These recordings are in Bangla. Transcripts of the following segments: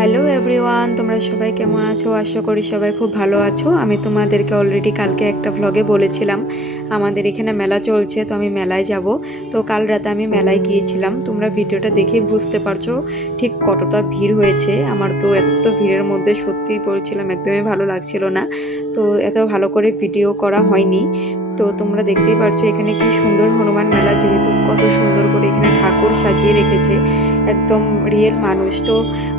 হ্যালো এভরিওয়ান, তোমরা সবাই কেমন আছো? আশা করি সবাই খুব ভালো আছো। আমি তোমাদেরকে অলরেডি কালকে একটা ভ্লগে বলেছিলাম আমাদের এখানে মেলা চলছে, তো আমি মেলায় যাব। তো কাল রাতে আমি মেলায় গিয়েছিলাম। তোমরা ভিডিওটা দেখেই বুঝতে পারছো ঠিক কতটা ভিড় হয়েছে। আমার তো এত ভিড়ের মধ্যে সত্যিই বলছিলাম একদমই ভালো লাগছিল না, তো এত ভালো করে ভিডিও করা হয়নি। তো তোমরা দেখতেই পারছো এখানে কি সুন্দর হনুমান মেলা, যেহেতু কত সুন্দর করে এখানে ঠাকুর সাজিয়ে রেখেছে, একদম রিয়েল মানুষ। তো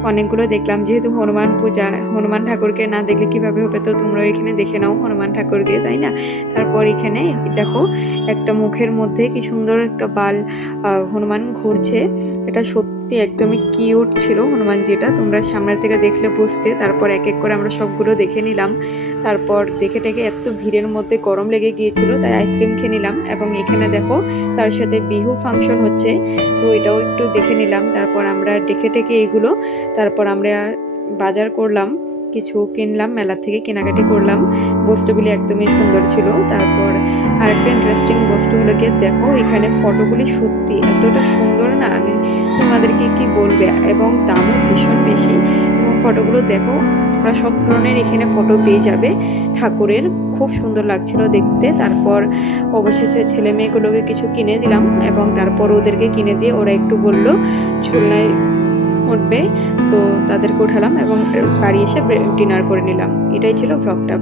অনেকগুলো দেখলাম, যেহেতু হনুমান পূজা, হনুমান ঠাকুরকে না দেখলে কিভাবে হবে, তো তোমরা এখানে দেখে নাও হনুমান ঠাকুরকে, তাই না? তারপর এখানে দেখো একটা মুখের মধ্যে কি সুন্দর একটা বাল হনুমান ঘুরছে। এটা সত্যি একদমই কিউট ছিল হনুমানজিটা, তোমরা সামনের থেকে দেখলে বুঝতে। তারপর এক এক করে আমরা সবগুলো দেখে নিলাম। তারপর দেখে টেকে এত ভিড়ের মধ্যে গরম লেগে গিয়েছিল, তাই আইসক্রিম খেয়ে নিলাম। এবং এখানে দেখো তার সাথে বিহু ফাংশন হচ্ছে, তো এটাও একটু দেখে নিলাম। তারপর আমরা দেখে টেকে এগুলো, তারপর আমরা বাজার করলাম, কিছু কিনলাম, মেলা থেকে কেনাকাটি করলাম। বস্তুগুলি একদমই সুন্দর ছিল। তারপর আরেকটা ইন্টারেস্টিং বস্তুগুলোকে দেখো, এখানে ফটোগুলি সত্যি এতটা সুন্দর না, আমি তোমাদেরকে কি বলবে, এবং দামও ভীষণ বেশি। এবং ফটোগুলো দেখো, তোমরা সব ধরনের এখানে ফটো পেয়ে যাবে ঠাকুরের, খুব সুন্দর লাগছিল দেখতে। তারপর অবশেষে ছেলে মেয়েগুলোকে কিছু কিনে দিলাম, এবং তারপর ওদেরকে কিনে দিয়ে ওরা একটু বললো ঝুলনায় উঠবে, তো তাদেরকে উঠালাম এবং বাড়ি এসে ডিনার করে নিলাম। এটাই ছিল ভ্লগটা।